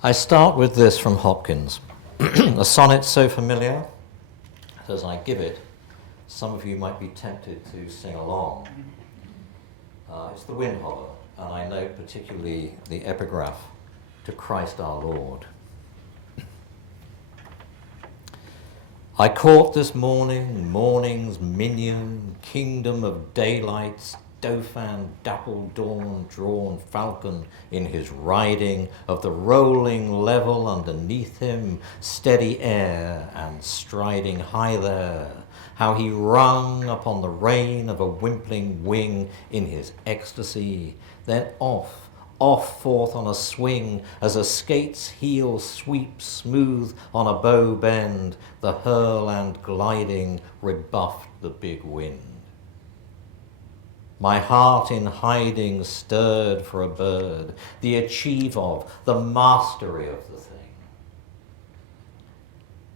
I start with this from Hopkins, a sonnet so familiar that as I give it, some of you might be tempted to sing along. It's the Windhover, and I note particularly the epigraph, to Christ our Lord. I caught this morning, morning's minion, kingdom of daylights, dauphin, dappled dawn, drawn falcon in his riding, of the rolling level underneath him, steady air, and striding high there, how he rung upon the rein of a wimpling wing in his ecstasy, then off forth on a swing, as a skate's heel sweeps smooth on a bow bend, the hurl and gliding rebuffed the big wind. My heart in hiding stirred for a bird, the achieve of, the mastery of the thing.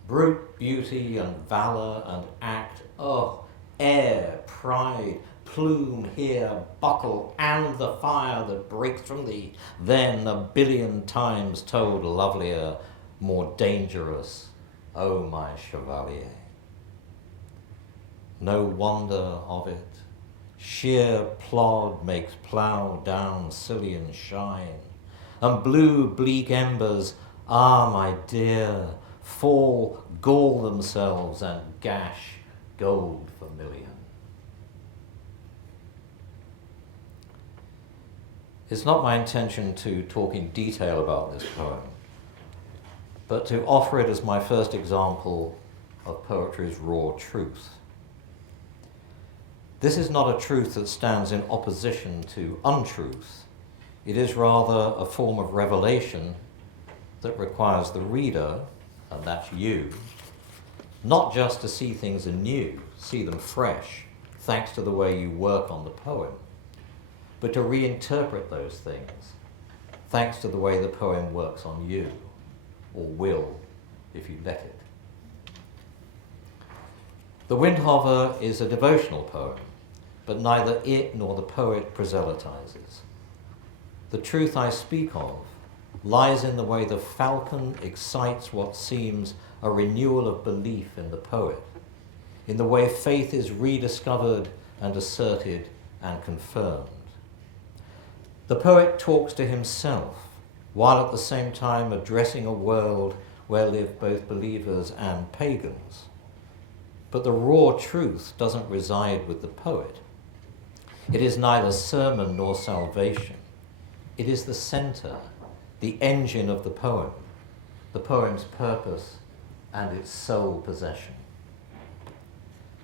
Brute beauty and valour and act, oh, air, pride, plume here, buckle, and the fire that breaks from thee, then a billion times told lovelier, more dangerous, O my chevalier. No wonder of it, sheer plod makes plough down Celan shine, and blue bleak embers, ah my dear, fall, gall themselves and gash gold vermilion. It's not my intention to talk in detail about this poem, but to offer it as my first example of poetry's raw truth. This is not a truth that stands in opposition to untruth. It is rather a form of revelation that requires the reader, and that's you, not just to see things anew, see them fresh, thanks to the way you work on the poem, but to reinterpret those things, thanks to the way the poem works on you, or will, if you let it. The Windhover is a devotional poem, but neither it nor the poet proselytizes. The truth I speak of lies in the way the falcon excites what seems a renewal of belief in the poet, in the way faith is rediscovered and asserted and confirmed. The poet talks to himself, while at the same time addressing a world where live both believers and pagans. But the raw truth doesn't reside with the poet. It is neither sermon nor salvation. It is the center, the engine of the poem's purpose and its sole possession.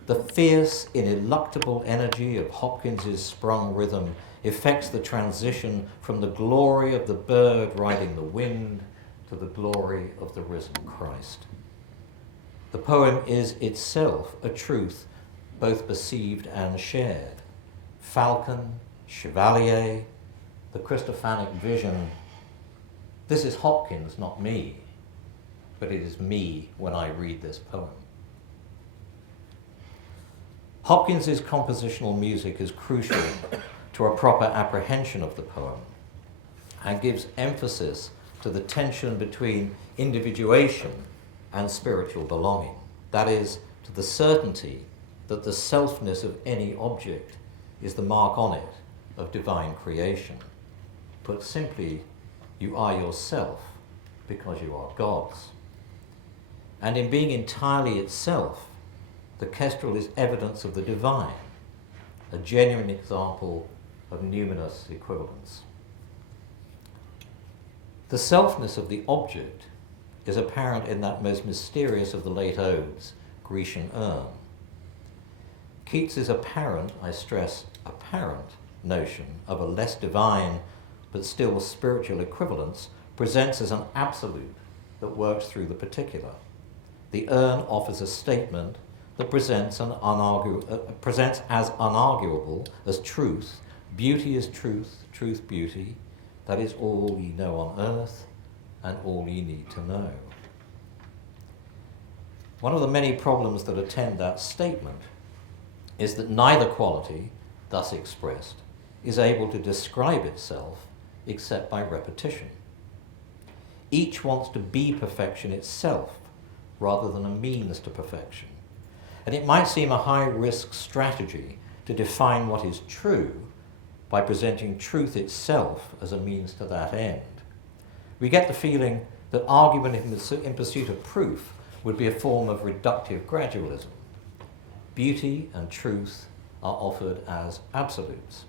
The fierce, ineluctable energy of Hopkins's sprung rhythm effects the transition from the glory of the bird riding the wind to the glory of the risen Christ. The poem is itself a truth both perceived and shared. Falcon, chevalier, the Christophanic vision. This is Hopkins, not me, but it is me when I read this poem. Hopkins's compositional music is crucial to a proper apprehension of the poem and gives emphasis to the tension between individuation and spiritual belonging. That is, to the certainty that the selfness of any object is the mark on it of divine creation. Put simply, you are yourself because you are God's. And in being entirely itself, the kestrel is evidence of the divine, a genuine example of numinous equivalence. The selfness of the object is apparent in that most mysterious of the late odes, Grecian urn. Keats's apparent, I stress, apparent notion of a less divine but still spiritual equivalence presents as an absolute that works through the particular. The urn offers a statement that presents as unarguable as truth. Beauty is truth, truth beauty. That is all ye know on earth and all ye need to know. One of the many problems that attend that statement is that neither quality, thus expressed, is able to describe itself except by repetition. Each wants to be perfection itself, rather than a means to perfection. And it might seem a high-risk strategy to define what is true by presenting truth itself as a means to that end. We get the feeling that argument in pursuit of proof would be a form of reductive gradualism. Beauty and truth are offered as absolutes.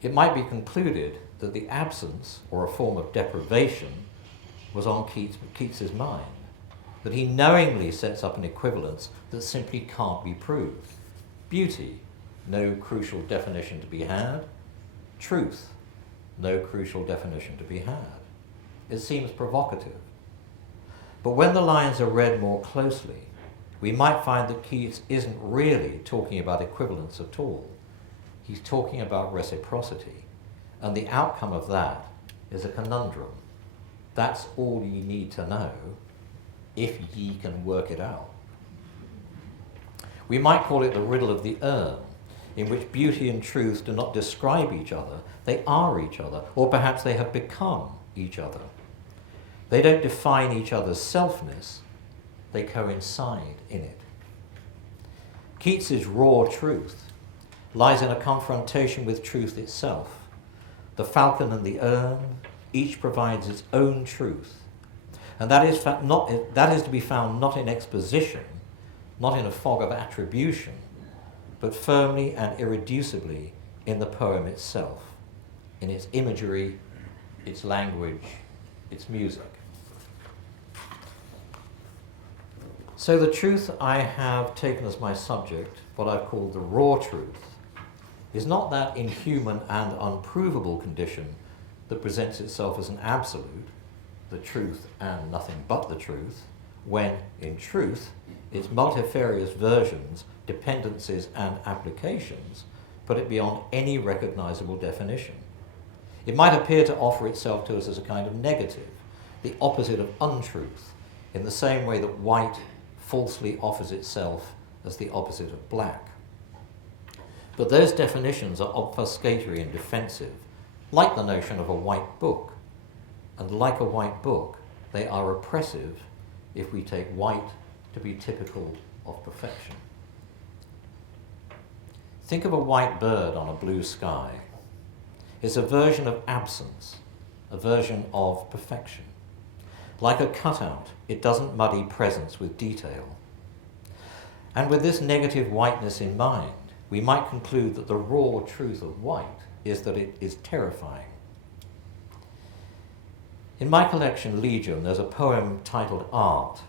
It might be concluded that the absence, or a form of deprivation, was on Keats's mind, that he knowingly sets up an equivalence that simply can't be proved. Beauty, no crucial definition to be had. Truth, no crucial definition to be had. It seems provocative. But when the lines are read more closely, we might find that Keats isn't really talking about equivalence at all. He's talking about reciprocity, and the outcome of that is a conundrum. That's all ye need to know, if ye can work it out. We might call it the riddle of the urn, in which beauty and truth do not describe each other, they are each other, or perhaps they have become each other. They don't define each other's selfness, they coincide in it. Keats's raw truth lies in a confrontation with truth itself. The falcon and the urn, each provides its own truth. And that is to be found not in exposition, not in a fog of attribution, but firmly and irreducibly in the poem itself, in its imagery, its language, its music. So the truth I have taken as my subject, what I've called the raw truth, is not that inhuman and unprovable condition that presents itself as an absolute, the truth and nothing but the truth, when, in truth, its multifarious versions, dependencies and applications put it beyond any recognizable definition. It might appear to offer itself to us as a kind of negative, the opposite of untruth, in the same way that white falsely offers itself as the opposite of black. But those definitions are obfuscatory and defensive, like the notion of a white book. And like a white book, they are oppressive if we take white to be typical of perfection. Think of a white bird on a blue sky. It's a version of absence, a version of perfection. Like a cutout, it doesn't muddy presence with detail. And with this negative whiteness in mind, we might conclude that the raw truth of white is that it is terrifying. In my collection, Legion, there's a poem titled Art,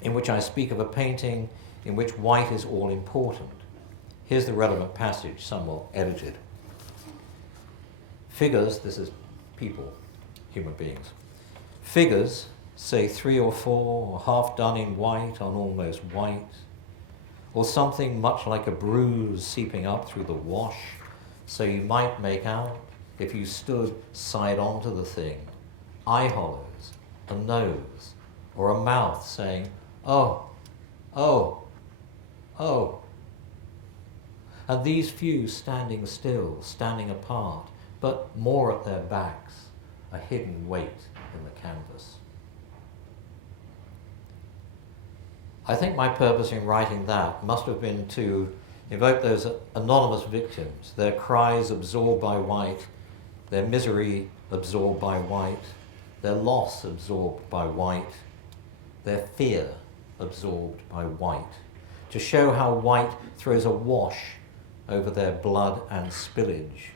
in which I speak of a painting in which white is all important. Here's the relevant passage, somewhat edited. Figures, this is people, human beings. Figures, say 3 or 4, half done in white on almost white, or something much like a bruise seeping up through the wash, so you might make out, if you stood side on to the thing, eye hollows, a nose, or a mouth saying, oh, oh, oh. And these few standing still, standing apart, but more at their backs, a hidden weight in the canvas. I think my purpose in writing that must have been to evoke those anonymous victims, their cries absorbed by white, their misery absorbed by white, their loss absorbed by white, their fear absorbed by white, to show how white throws a wash over their blood and spillage,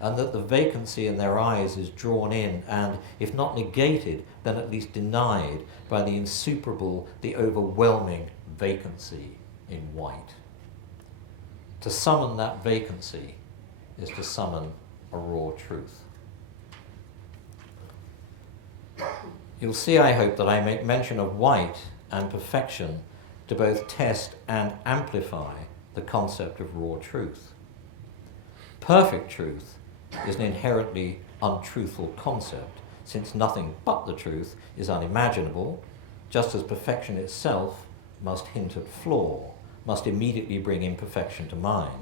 and that the vacancy in their eyes is drawn in and, if not negated, then at least denied by the insuperable, the overwhelming vacancy in white. To summon that vacancy is to summon a raw truth. You'll see, I hope, that I make mention of white and perfection to both test and amplify the concept of raw truth. Perfect truth is an inherently untruthful concept, since nothing but the truth is unimaginable, just as perfection itself must hint at flaw, must immediately bring imperfection to mind.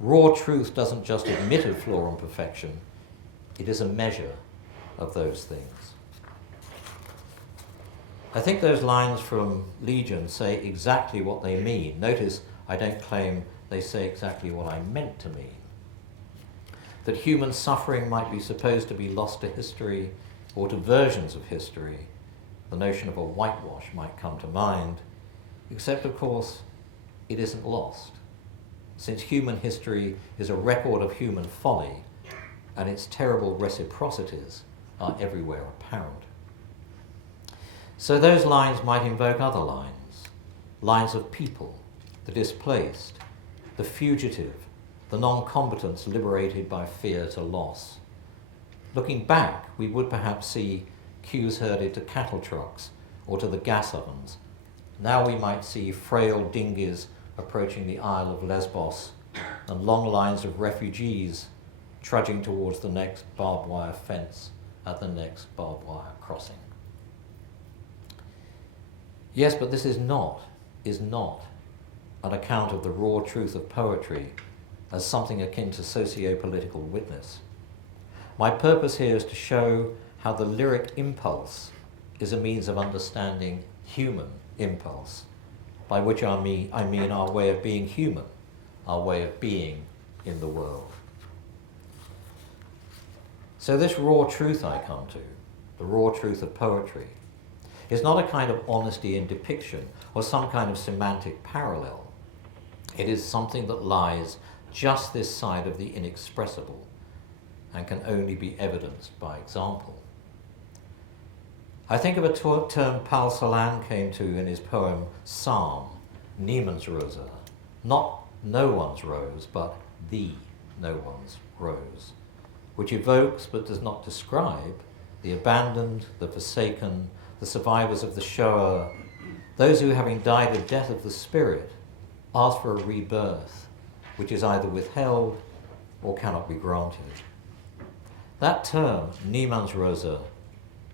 Raw truth doesn't just admit of flaw and perfection, it is a measure, of those things. I think those lines from Legion say exactly what they mean. Notice I don't claim they say exactly what I meant to mean. That human suffering might be supposed to be lost to history or to versions of history. The notion of a whitewash might come to mind, except of course it isn't lost, since human history is a record of human folly and its terrible reciprocities are everywhere apparent. So those lines might invoke other lines, lines of people, the displaced, the fugitive, the non-combatants liberated by fear to loss. Looking back, we would perhaps see queues herded to cattle trucks or to the gas ovens. Now we might see frail dinghies approaching the Isle of Lesbos and long lines of refugees trudging towards the next barbed wire fence at the next barbed wire crossing. Yes, but this is not an account of the raw truth of poetry as something akin to socio-political witness. My purpose here is to show how the lyric impulse is a means of understanding human impulse, by which I mean our way of being human, our way of being in the world. So this raw truth I come to, the raw truth of poetry, is not a kind of honesty in depiction or some kind of semantic parallel. It is something that lies just this side of the inexpressible and can only be evidenced by example. I think of a term Paul Celan came to in his poem Psalm, Niemand's Rose, not no one's rose, but the no one's rose, which evokes but does not describe the abandoned, the forsaken, the survivors of the Shoah, those who, having died a death of the spirit, ask for a rebirth, which is either withheld or cannot be granted. That term, Niemand's Rose,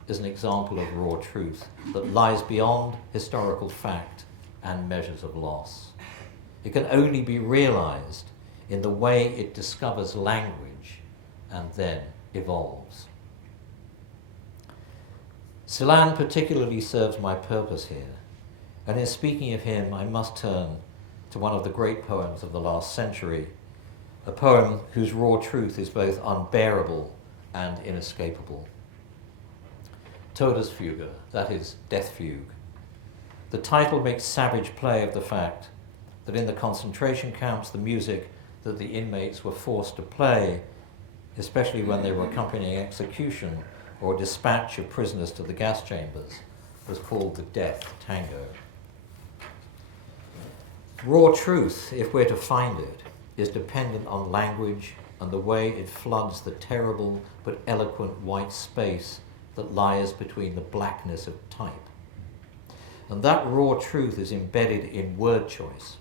is an example of raw truth that lies beyond historical fact and measures of loss. It can only be realized in the way it discovers language and then evolves. Celan particularly serves my purpose here, and in speaking of him, I must turn to one of the great poems of the last century, a poem whose raw truth is both unbearable and inescapable. Todesfuge, that is, Death Fugue. The title makes savage play of the fact that in the concentration camps, the music that the inmates were forced to play, especially when they were accompanying execution or dispatch of prisoners to the gas chambers, was called the Death Tango. Raw truth, if we're to find it, is dependent on language and the way it floods the terrible but eloquent white space that lies between the blackness of type. And that raw truth is embedded in word choice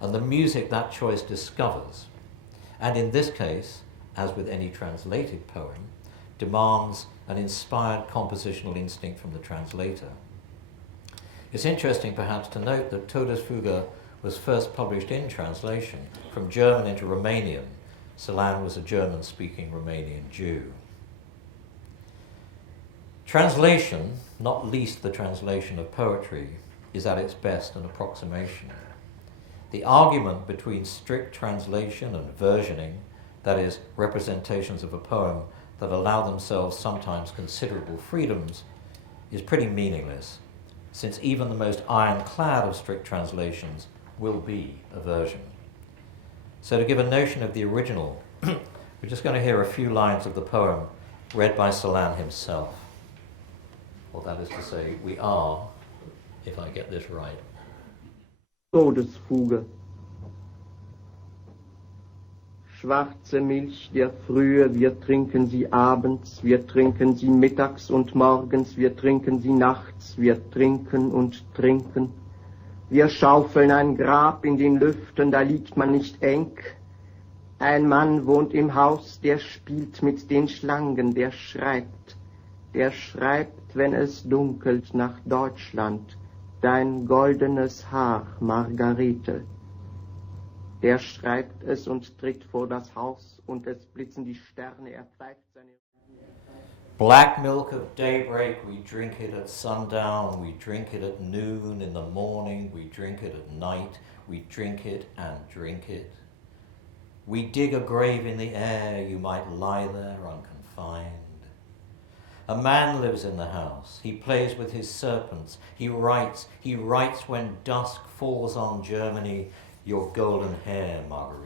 and the music that choice discovers, and in this case, as with any translated poem, demands an inspired compositional instinct from the translator. It's interesting perhaps to note that Todesfuge was first published in translation from German into Romanian. Celan was a German-speaking Romanian Jew. Translation, not least the translation of poetry, is at its best an approximation. The argument between strict translation and versioning, that is, representations of a poem that allow themselves sometimes considerable freedoms, is pretty meaningless, since even the most ironclad of strict translations will be a version. So to give a notion of the original, we're just going to hear a few lines of the poem read by Celan himself. Or that is to say, we are, if I get this right. Todesfuge. Schwarze Milch der Frühe, wir trinken sie abends, wir trinken sie mittags und morgens, wir trinken sie nachts, wir trinken und trinken. Wir schaufeln ein Grab in den Lüften, da liegt man nicht eng. Ein Mann wohnt im Haus, der spielt mit den Schlangen, der schreibt, wenn es dunkelt, nach Deutschland, dein goldenes Haar, Margarete. Der schreibt es und tritt vor das Haus, und es blitzen die Sterne, pfeift seine... Black milk of daybreak, we drink it at sundown, we drink it at noon, in the morning, we drink it at night, we drink it and drink it. We dig a grave in the air, you might lie there unconfined. A man lives in the house, he plays with his serpents, he writes when dusk falls on Germany, your golden hair, Marguerite.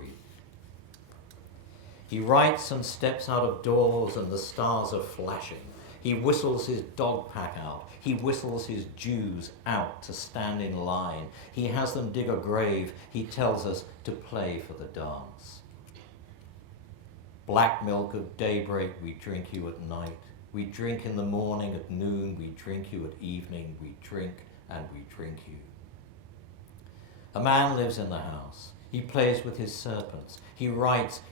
He writes and steps out of doors and the stars are flashing. He whistles his dog pack out. He whistles his Jews out to stand in line. He has them dig a grave. He tells us to play for the dance. Black milk of daybreak, we drink you at night. We drink in the morning, at noon, we drink you at evening. We drink and we drink you. A man lives in the house. He plays with his serpents. He writes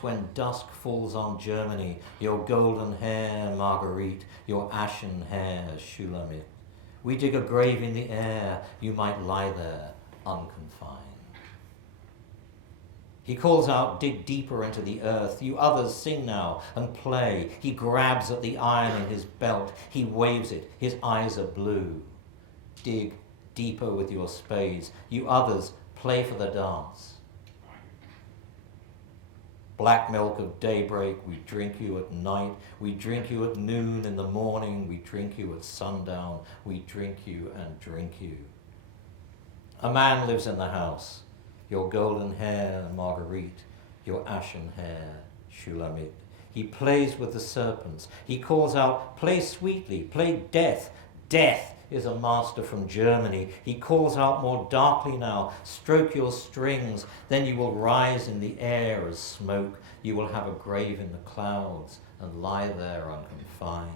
when dusk falls on Germany, your golden hair, Marguerite, your ashen hair, Shulamit. We dig a grave in the air, you might lie there, unconfined. He calls out, dig deeper into the earth. You others sing now and play. He grabs at the iron in his belt. He waves it. His eyes are blue. Dig deeper with your spades. You others, play for the dance. Black milk of daybreak, we drink you at night. We drink you at noon, in the morning. We drink you at sundown. We drink you and drink you. A man lives in the house. Your golden hair, Marguerite, your ashen hair, Shulamit. He plays with the serpents. He calls out, play sweetly, play death. Death is a master from Germany. He calls out more darkly now, stroke your strings, then you will rise in the air as smoke. You will have a grave in the clouds and lie there unconfined.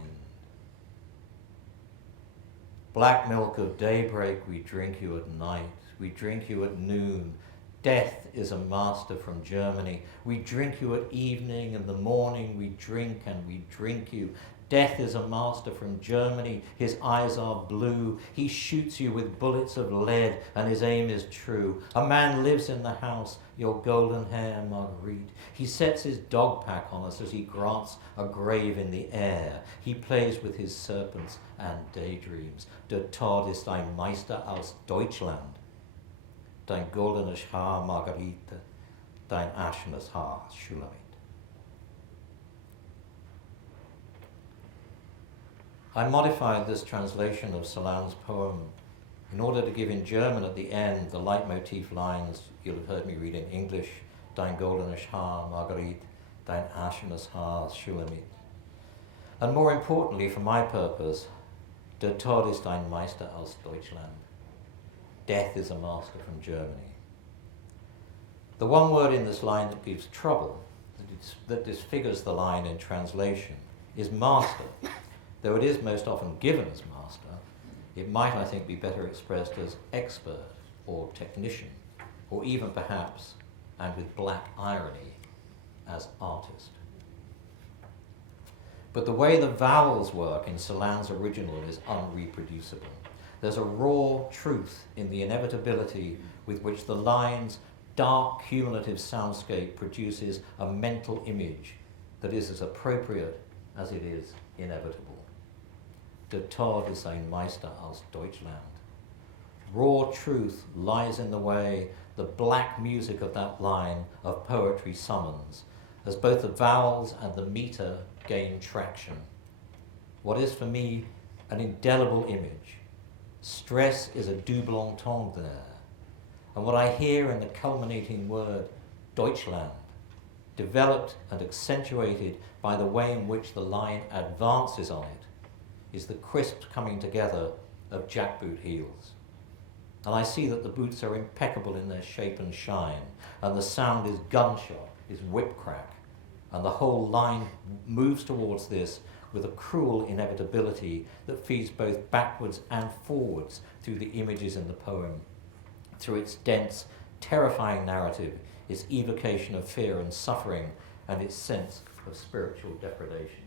Black milk of daybreak, we drink you at night. We drink you at noon. Death is a master from Germany. We drink you at evening, in the morning we drink and we drink you. Death is a master from Germany. His eyes are blue. He shoots you with bullets of lead and his aim is true. A man lives in the house, your golden hair, Marguerite. He sets his dog pack on us as he grants a grave in the air. He plays with his serpents and daydreams. Der Tod ist ein Meister aus Deutschland. Dein goldenes Haar, Margarite, dein aschenes Haar, Shulamit. I modified this translation of Celan's poem in order to give in German at the end the leitmotif lines you'll have heard me read in English, Dein goldenes Haar, Margarite, dein aschenes Haar, Shulamit. And more importantly, for my purpose, Der Tod ist ein Meister aus Deutschland. Death is a master from Germany. The one word in this line that gives trouble, that disfigures the line in translation, is master. Though it is most often given as master, it might, I think, be better expressed as expert or technician, or even perhaps, and with black irony, as artist. But the way the vowels work in Celan's original is unreproducible. There's a raw truth in the inevitability with which the line's dark cumulative soundscape produces a mental image that is as appropriate as it is inevitable. Der Tod ist ein Meister aus Deutschland. Raw truth lies in the way the black music of that line of poetry summons, as both the vowels and the meter gain traction. What is for me an indelible image. Stress is a double entendre there. And what I hear in the culminating word, Deutschland, developed and accentuated by the way in which the line advances on it, is the crisp coming together of jackboot heels. And I see that the boots are impeccable in their shape and shine, and the sound is gunshot, is whip crack, and the whole line moves towards this with a cruel inevitability that feeds both backwards and forwards through the images in the poem, through its dense, terrifying narrative, its evocation of fear and suffering, and its sense of spiritual depredation.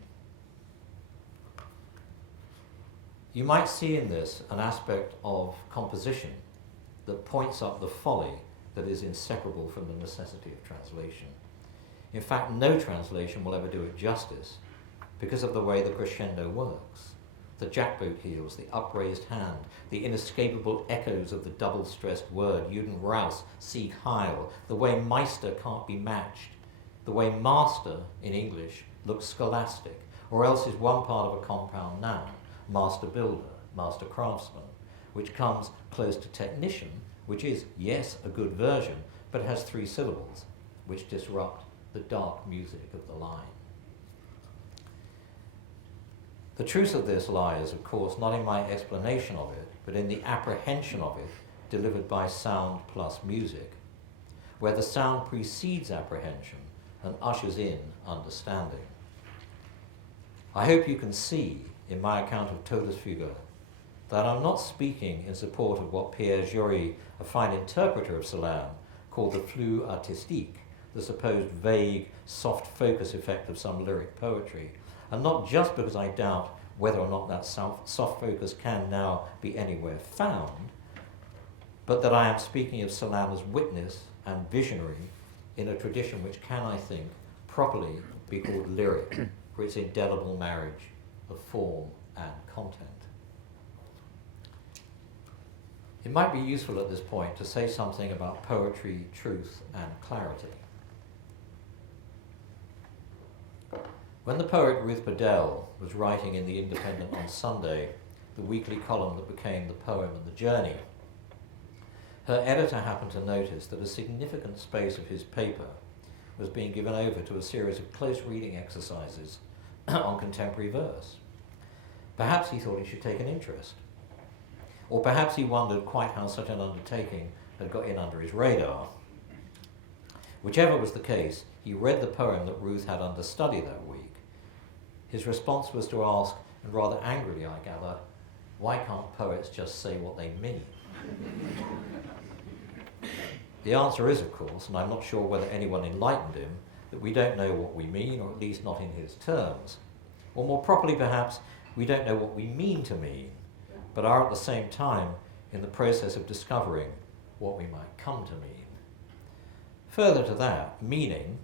You might see in this an aspect of composition that points up the folly that is inseparable from the necessity of translation. In fact, no translation will ever do it justice, because of the way the crescendo works. The jackboot heels, the upraised hand, the inescapable echoes of the double-stressed word, Juden Raus, Sieg Heil, the way Meister can't be matched, the way master in English looks scholastic, or else is one part of a compound noun, master builder, master craftsman, which comes close to technician, which is, yes, a good version, but has 3 syllables, which disrupt the dark music of the line. The truth of this lies, of course, not in my explanation of it, but in the apprehension of it delivered by sound plus music, where the sound precedes apprehension and ushers in understanding. I hope you can see, in my account of Todesfuge, that I'm not speaking in support of what Pierre Jory, a fine interpreter of Celan, called the flux artistique, the supposed vague, soft focus effect of some lyric poetry, and not just because I doubt whether or not that soft focus can now be anywhere found, but that I am speaking of Celan as witness and visionary in a tradition which can, I think, properly be called lyric for its indelible marriage of form and content. It might be useful at this point to say something about poetry, truth, and clarity. When the poet Ruth Bedell was writing in The Independent on Sunday, the weekly column that became The Poem and the Journey, her editor happened to notice that a significant space of his paper was being given over to a series of close reading exercises on contemporary verse. Perhaps he thought he should take an interest. Or perhaps he wondered quite how such an undertaking had got in under his radar. Whichever was the case, he read the poem that Ruth had under study that week. His response was to ask, and rather angrily I gather, why can't poets just say what they mean? The answer is, of course, and I'm not sure whether anyone enlightened him, that we don't know what we mean, or at least not in his terms. Or more properly, perhaps, we don't know what we mean to mean, but are at the same time in the process of discovering what we might come to mean. Further to that, meaning,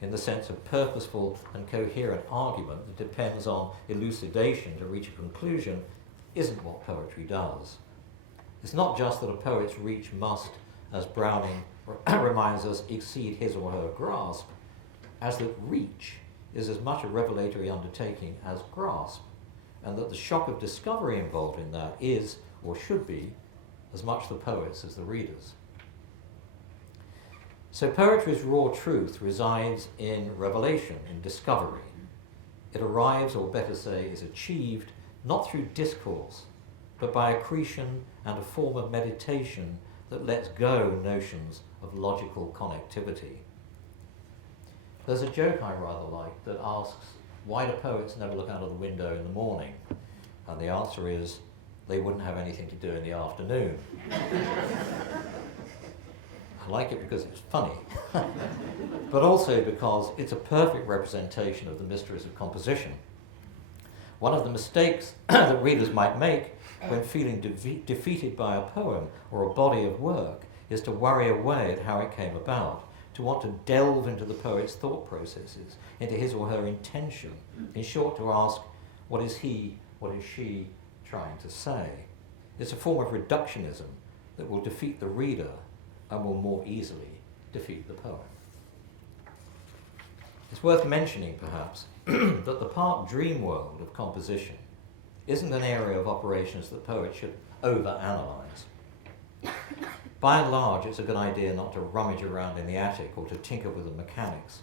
in the sense of purposeful and coherent argument that depends on elucidation to reach a conclusion, isn't what poetry does. It's not just that a poet's reach must, as Browning reminds us, exceed his or her grasp, as that reach is as much a revelatory undertaking as grasp, and that the shock of discovery involved in that is, or should be, as much the poet's as the reader's. So poetry's raw truth resides in revelation, in discovery. It arrives, or better say, is achieved, not through discourse, but by accretion and a form of meditation that lets go notions of logical connectivity. There's a joke I rather like that asks, why do poets never look out of the window in the morning? And the answer is, they wouldn't have anything to do in the afternoon. I like it because it's funny, but also because it's a perfect representation of the mysteries of composition. One of the mistakes that readers might make when feeling defeated by a poem or a body of work is to worry away at how it came about, to want to delve into the poet's thought processes, into his or her intention, in short to ask, what is he, what is she trying to say? It's a form of reductionism that will defeat the reader and will more easily defeat the poem. It's worth mentioning, perhaps, that the part dream world of composition isn't an area of operations that poets should over-analyze. By and large, it's a good idea not to rummage around in the attic or to tinker with the mechanics.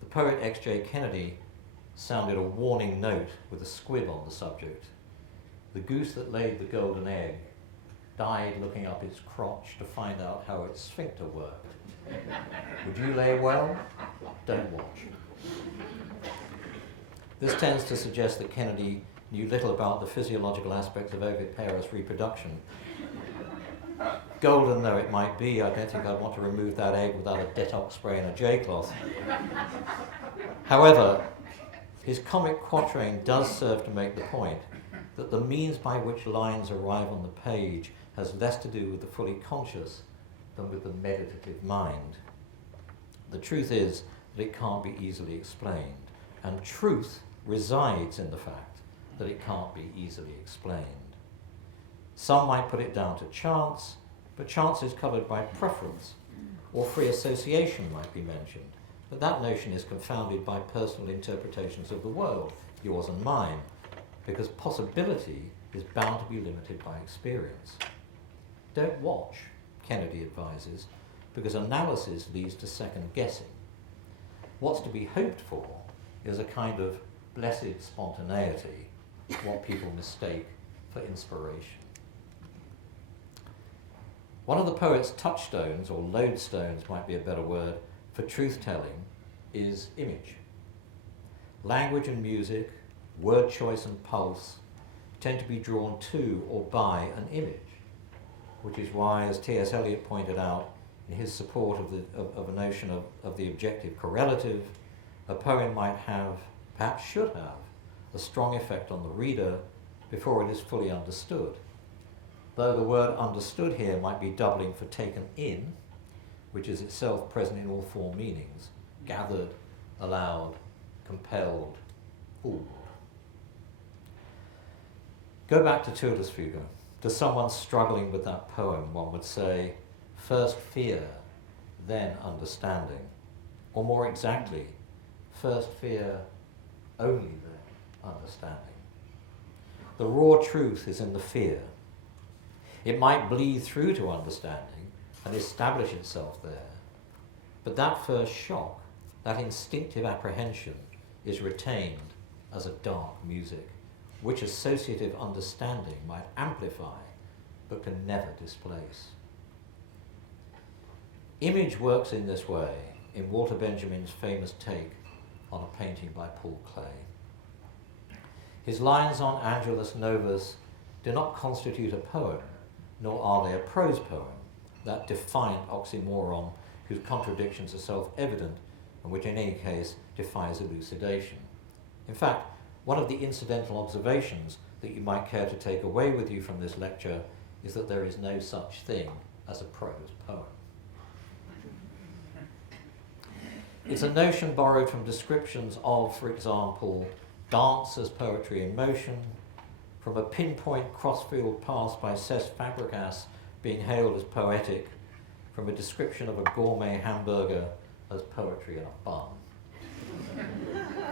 The poet X.J. Kennedy sounded a warning note with a squib on the subject. The goose that laid the golden egg died looking up its crotch to find out how its sphincter worked. Would you lay well? Don't watch. This tends to suggest that Kennedy knew little about the physiological aspects of oviparous reproduction. Golden though it might be, I don't think I'd want to remove that egg without a detox spray and a J-cloth. However, his comic quatrain does serve to make the point that the means by which lines arrive on the page has less to do with the fully conscious than with the meditative mind. The truth is that it can't be easily explained, and truth resides in the fact that it can't be easily explained. Some might put it down to chance, but chance is covered by preference, or free association might be mentioned, but that notion is confounded by personal interpretations of the world, yours and mine, because possibility is bound to be limited by experience. Don't watch, Kennedy advises, because analysis leads to second guessing. What's to be hoped for is a kind of blessed spontaneity, what people mistake for inspiration. One of the poet's touchstones, or lodestones might be a better word, for truth-telling is image. Language and music, word choice and pulse tend to be drawn to or by an image, which is why, as T.S. Eliot pointed out in his support of a notion of the objective correlative, a poem might have, perhaps should have, a strong effect on the reader before it is fully understood. Though the word understood here might be doubling for taken in, which is itself present in all four meanings: gathered, allowed, compelled, fooled. Go back to Todesfuge. To someone struggling with that poem, one would say, first fear, then understanding. Or more exactly, first fear, only then understanding. The raw truth is in the fear. It might bleed through to understanding and establish itself there, but that first shock, that instinctive apprehension, is retained as a dark music, which associative understanding might amplify, but can never displace. Image works in this way in Walter Benjamin's famous take on a painting by Paul Klee. His lines on Angelus Novus do not constitute a poem, nor are they a prose poem, that defiant oxymoron whose contradictions are self-evident and which in any case defies elucidation. In fact, one of the incidental observations that you might care to take away with you from this lecture is that there is no such thing as a prose poem. It's a notion borrowed from descriptions of, for example, dance as poetry in motion, from a pinpoint crossfield pass by Cesc Fabregas being hailed as poetic, from a description of a gourmet hamburger as poetry in a bun.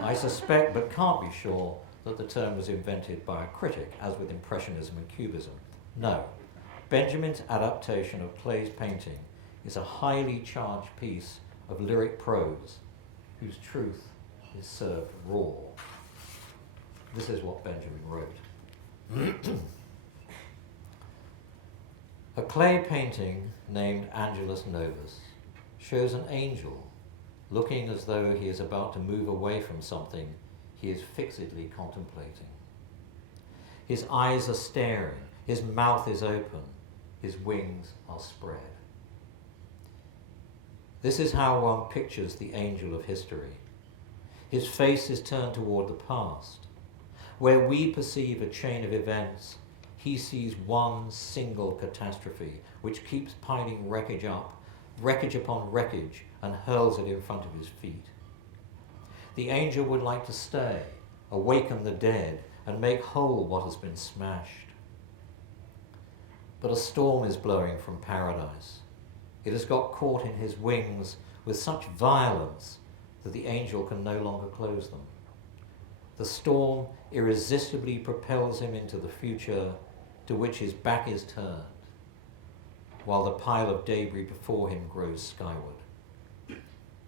I suspect, but can't be sure, that the term was invented by a critic, as with Impressionism and Cubism. No, Benjamin's adaptation of Klee's painting is a highly charged piece of lyric prose whose truth is served raw. This is what Benjamin wrote. A Klee painting named Angelus Novus shows an angel looking as though he is about to move away from something he is fixedly contemplating. His eyes are staring, his mouth is open, his wings are spread. This is how one pictures the angel of history. His face is turned toward the past. Where we perceive a chain of events, he sees one single catastrophe which keeps piling wreckage upon wreckage, and hurls it in front of his feet. The angel would like to stay, awaken the dead, and make whole what has been smashed. But a storm is blowing from paradise. It has got caught in his wings with such violence that the angel can no longer close them. The storm irresistibly propels him into the future to which his back is turned, while the pile of debris before him grows skyward.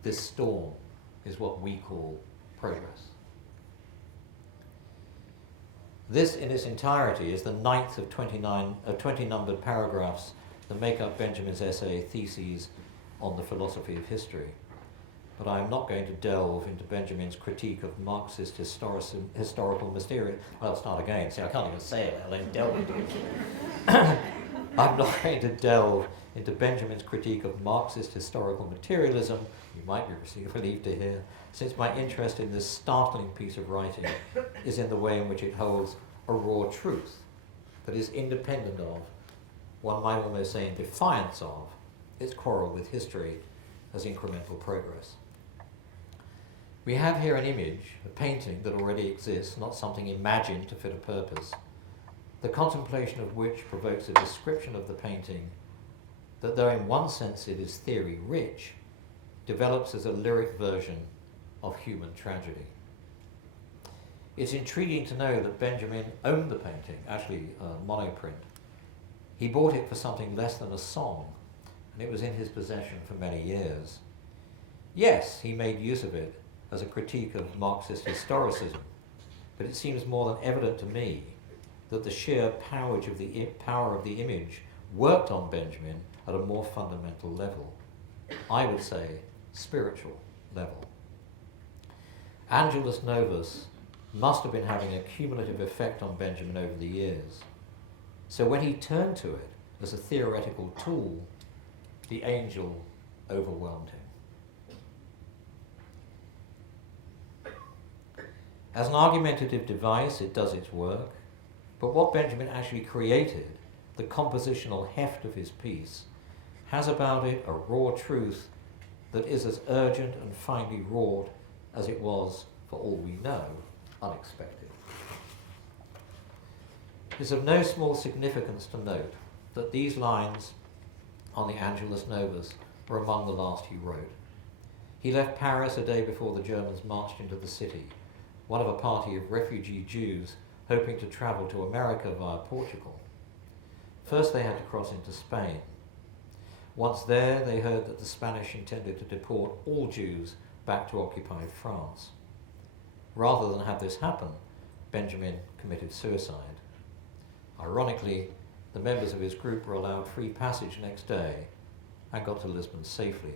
This storm is what we call progress. This in its entirety is the 9th of 20 numbered paragraphs that make up Benjamin's essay Theses on the Philosophy of History. But I am not going to delve into Benjamin's critique of Marxist historical mysterious. Well, I'll start again. See, I can't even say it, let alone delve into it. I'm not going to delve into Benjamin's critique of Marxist historical materialism, you might be relieved to hear, since my interest in this startling piece of writing is in the way in which it holds a raw truth that is independent of, one might almost say in defiance of, its quarrel with history as incremental progress. We have here an image, a painting that already exists, not something imagined to fit a purpose, the contemplation of which provokes a description of the painting that, though in one sense it is theory-rich, develops as a lyric version of human tragedy. It's intriguing to know that Benjamin owned the painting, actually a monoprint. He bought it for something less than a song, and it was in his possession for many years. Yes, he made use of it as a critique of Marxist historicism, but it seems more than evident to me that the sheer power of the image worked on Benjamin at a more fundamental level. I would say spiritual level. Angelus Novus must have been having a cumulative effect on Benjamin over the years. So when he turned to it as a theoretical tool, the angel overwhelmed him. As an argumentative device, it does its work, but what Benjamin actually created, the compositional heft of his piece, has about it a raw truth that is as urgent and finely wrought as it was, for all we know, unexpected. It is of no small significance to note that these lines on the Angelus Novus were among the last he wrote. He left Paris a day before the Germans marched into the city, one of a party of refugee Jews hoping to travel to America via Portugal. First they had to cross into Spain. Once there, they heard that the Spanish intended to deport all Jews back to occupied France. Rather than have this happen, Benjamin committed suicide. Ironically, the members of his group were allowed free passage next day and got to Lisbon safely.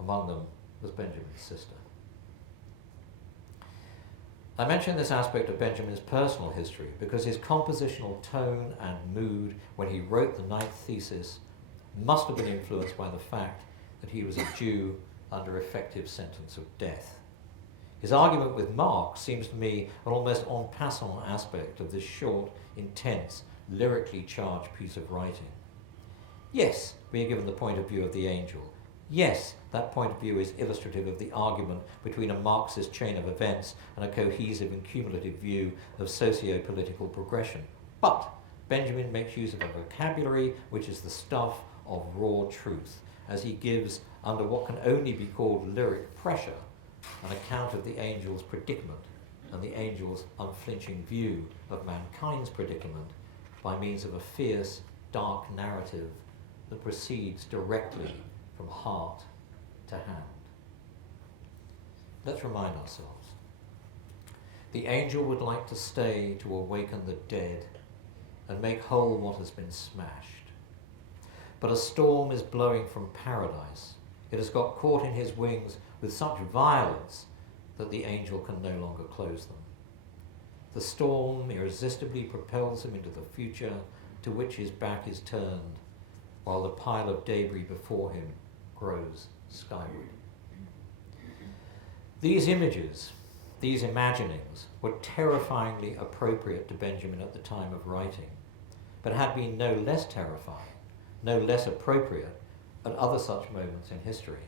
Among them was Benjamin's sister. I mention this aspect of Benjamin's personal history because his compositional tone and mood when he wrote the ninth thesis must have been influenced by the fact that he was a Jew under effective sentence of death. His argument with Marx seems to me an almost en passant aspect of this short, intense, lyrically charged piece of writing. Yes, we are given the point of view of the angel. Yes, that point of view is illustrative of the argument between a Marxist chain of events and a cohesive and cumulative view of socio-political progression. But Benjamin makes use of a vocabulary which is the stuff of raw truth, as he gives, under what can only be called lyric pressure, an account of the angel's predicament and the angel's unflinching view of mankind's predicament by means of a fierce, dark narrative that proceeds directly from heart to hand. Let's remind ourselves. The angel would like to stay to awaken the dead and make whole what has been smashed. But a storm is blowing from paradise. It has got caught in his wings with such violence that the angel can no longer close them. The storm irresistibly propels him into the future to which his back is turned, while the pile of debris before him grows skyward. These images, these imaginings, were terrifyingly appropriate to Benjamin at the time of writing, but had been no less terrifying, no less appropriate at other such moments in history,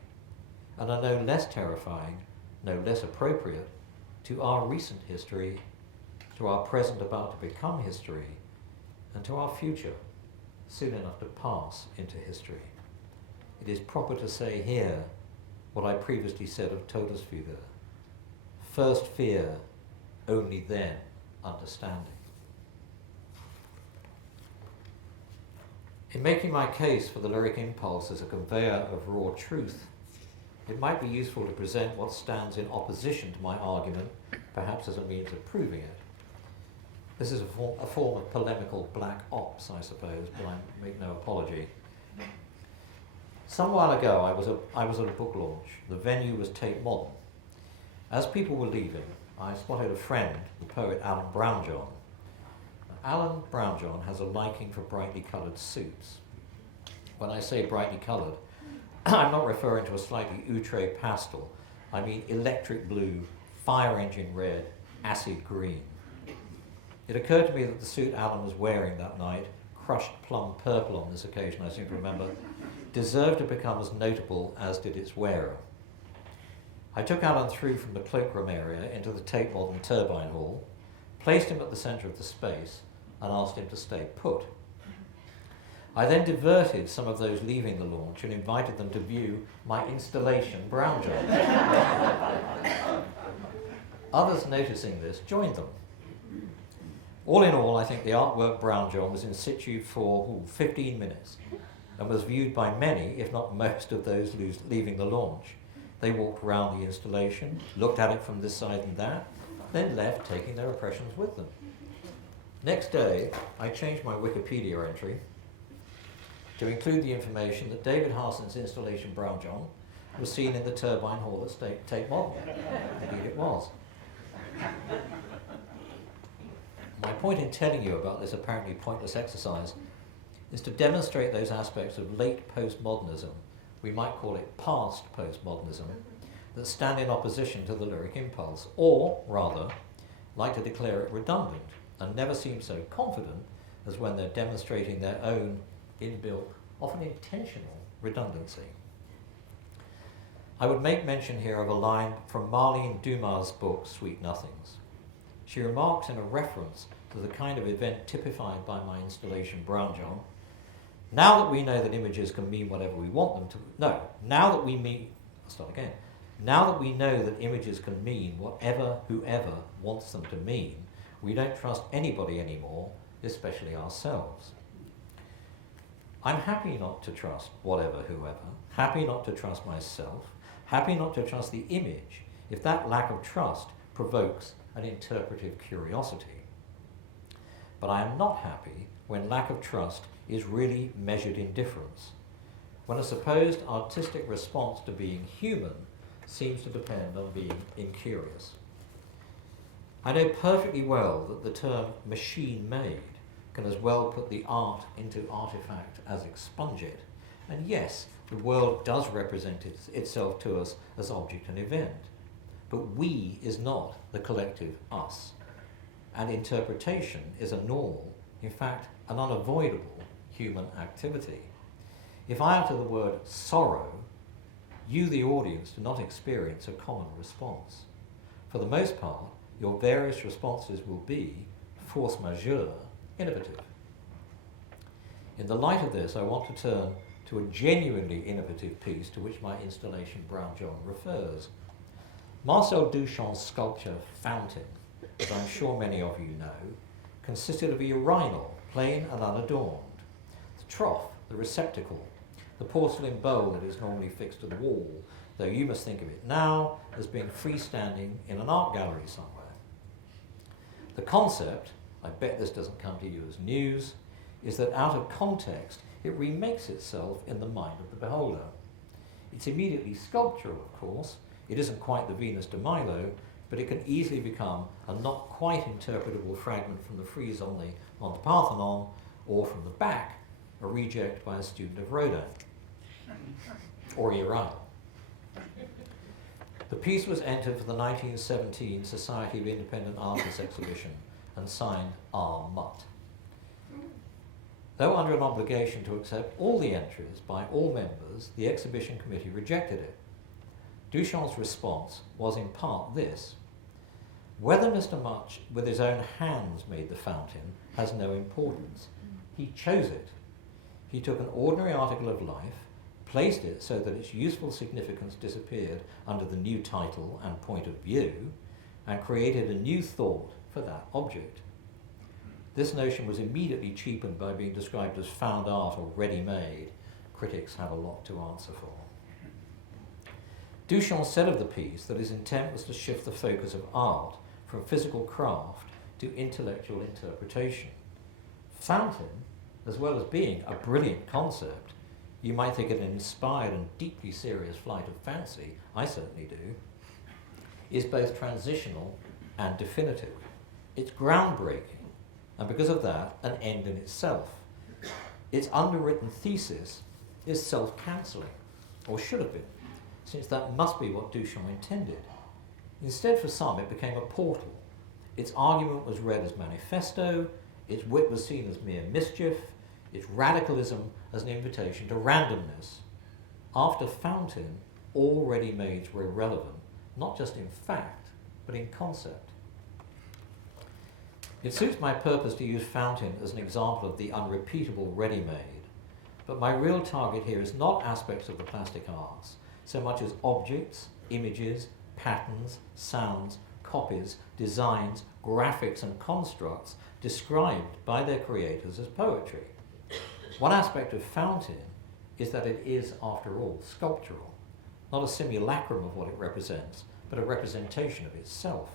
and are no less terrifying, no less appropriate to our recent history, to our present about to become history, and to our future, soon enough to pass into history. It is proper to say here what I previously said of Todesführer. First fear, only then understanding. In making my case for the lyric impulse as a conveyor of raw truth, it might be useful to present what stands in opposition to my argument, perhaps as a means of proving it. This is a form of polemical black ops, I suppose, but I make no apology. Some while ago, I was at a book launch. The venue was Tate Modern. As people were leaving, I spotted a friend, the poet Alan Brownjohn. Alan Brownjohn has a liking for brightly coloured suits. When I say brightly coloured, I'm not referring to a slightly outre pastel. I mean electric blue, fire engine red, acid green. It occurred to me that the suit Alan was wearing that night, crushed plum purple on this occasion, I seem to remember, deserved to become as notable as did its wearer. I took Alan through from the cloakroom area into the Tate Modern turbine hall, placed him at the centre of the space, and asked him to stay put. I then diverted some of those leaving the launch and invited them to view my installation brown job. Others noticing this joined them. All in all, I think the artwork brown job was in situ for 15 minutes and was viewed by many, if not most, of those leaving the launch. They walked round the installation, looked at it from this side and that, then left taking their impressions with them. Next day, I changed my Wikipedia entry to include the information that David Harsent's installation Brown John was seen in the turbine hall at Tate Modern. Indeed it was. My point in telling you about this apparently pointless exercise is to demonstrate those aspects of late postmodernism, we might call it past postmodernism, that stand in opposition to the lyric impulse, or rather, like to declare it redundant and never seem so confident as when they're demonstrating their own inbuilt, often intentional, redundancy. I would make mention here of a line from Marlene Dumas' book, Sweet Nothings. She remarks in a reference to the kind of event typified by my installation Brown John, now that we know that images can mean whatever we want them to, now that we know that images can mean whatever whoever wants them to mean, we don't trust anybody anymore, especially ourselves. I'm happy not to trust whatever whoever, happy not to trust myself, happy not to trust the image if that lack of trust provokes an interpretive curiosity. But I am not happy when lack of trust is really measured indifference, when a supposed artistic response to being human seems to depend on being incurious. I know perfectly well that the term machine-made can as well put the art into artifact as expunge it, and yes, the world does represent itself to us as object and event, but we is not the collective us, and interpretation is a normal, in fact an unavoidable, human activity. If I utter the word sorrow, you, the audience, do not experience a common response. For the most part, your various responses will be, force majeure, innovative. In the light of this, I want to turn to a genuinely innovative piece to which my installation Brown John refers. Marcel Duchamp's sculpture Fountain, as I'm sure many of you know, consisted of a urinal, plain and unadorned, the trough, the receptacle, the porcelain bowl that is normally fixed to the wall, though you must think of it now as being freestanding in an art gallery somewhere. The concept, I bet this doesn't come to you as news, is that out of context it remakes itself in the mind of the beholder. It's immediately sculptural, of course. It isn't quite the Venus de Milo, but it can easily become a not quite interpretable fragment from the frieze on the Parthenon, or from the back, a reject by a student of Rodin, or Uriah. The piece was entered for the 1917 Society of Independent Artists exhibition and signed R. Mutt. Though under an obligation to accept all the entries by all members, the exhibition committee rejected it. Duchamp's response was in part this: whether Mr. Mutt with his own hands made the fountain has no importance. He chose it. He took an ordinary article of life, placed it so that its useful significance disappeared under the new title and point of view, and created a new thought for that object. This notion was immediately cheapened by being described as found art or ready-made. Critics have a lot to answer for. Duchamp said of the piece that his intent was to shift the focus of art from physical craft to intellectual interpretation. Fountain, as well as being a brilliant concept, you might think it an inspired and deeply serious flight of fancy, I certainly do, is both transitional and definitive. It's groundbreaking, and because of that, an end in itself. Its underwritten thesis is self-cancelling, or should have been, since that must be what Duchamp intended. Instead, for some, it became a portal. Its argument was read as manifesto, its wit was seen as mere mischief, its radicalism as an invitation to randomness. After Fountain, all ready-mades were irrelevant, not just in fact, but in concept. It suits my purpose to use Fountain as an example of the unrepeatable ready-made, but my real target here is not aspects of the plastic arts, so much as objects, images, patterns, sounds, copies, designs, graphics and constructs described by their creators as poetry. One aspect of Fountain is that it is, after all, sculptural, not a simulacrum of what it represents, but a representation of itself.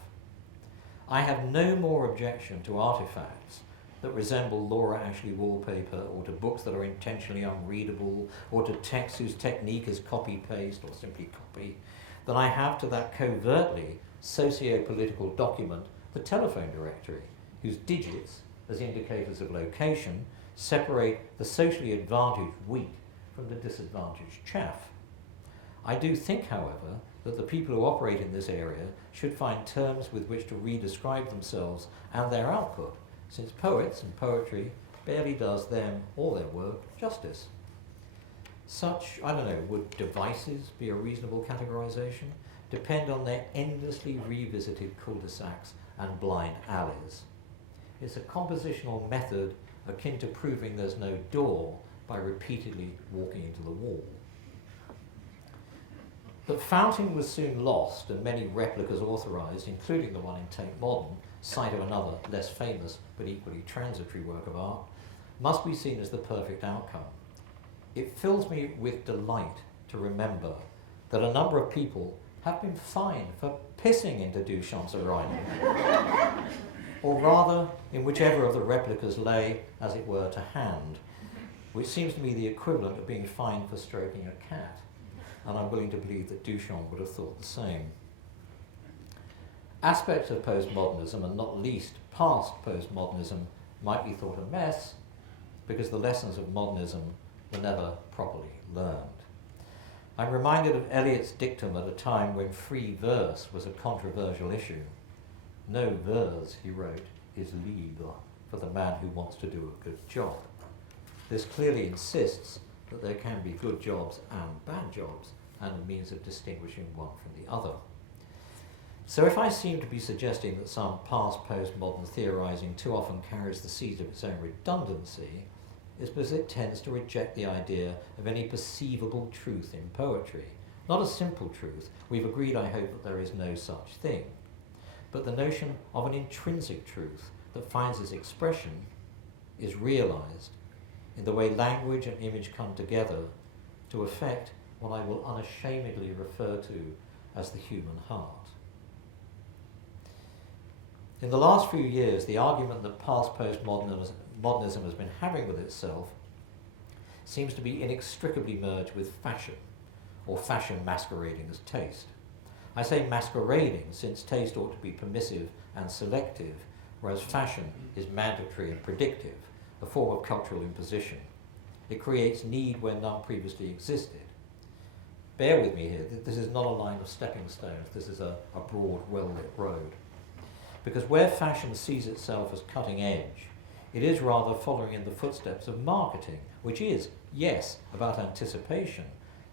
I have no more objection to artifacts that resemble Laura Ashley wallpaper, or to books that are intentionally unreadable, or to text whose technique is copy-paste or simply copy, than I have to that covertly socio-political document, the telephone directory, whose digits, as indicators of location, separate the socially advantaged wheat from the disadvantaged chaff. I do think, however, that the people who operate in this area should find terms with which to re-describe themselves and their output, since poets and poetry barely does them or their work justice. Such, would devices be a reasonable categorization? Depend on their endlessly revisited cul-de-sacs and blind alleys. It's a compositional method akin to proving there's no door by repeatedly walking into the wall. But Fountain was soon lost, and many replicas authorised, including the one in Tate Modern, site of another, less famous but equally transitory work of art, must be seen as the perfect outcome. It fills me with delight to remember that a number of people have been fined for pissing into Duchamp's original, or rather in whichever of the replicas lay, as it were, to hand, which seems to me the equivalent of being fined for stroking a cat, and I'm willing to believe that Duchamp would have thought the same. Aspects of postmodernism, and not least past postmodernism, might be thought a mess because the lessons of modernism were never properly learned. I'm reminded of Eliot's dictum at a time when free verse was a controversial issue. No verse, he wrote, is libre for the man who wants to do a good job. This clearly insists that there can be good jobs and bad jobs, and a means of distinguishing one from the other. So if I seem to be suggesting that some past postmodern theorising too often carries the seed of its own redundancy, it's because it tends to reject the idea of any perceivable truth in poetry. Not a simple truth. We've agreed, I hope, that there is no such thing. But the notion of an intrinsic truth that finds its expression is realised in the way language and image come together to effect what I will unashamedly refer to as the human heart. In the last few years, the argument that past postmodernism has been having with itself seems to be inextricably merged with fashion, or fashion masquerading as taste. I say masquerading since taste ought to be permissive and selective, whereas fashion is mandatory and predictive, a form of cultural imposition. It creates need where none previously existed. Bear with me here, this is not a line of stepping stones, this is a broad, well-lit road. Because where fashion sees itself as cutting edge, it is rather following in the footsteps of marketing, which is, yes, about anticipation,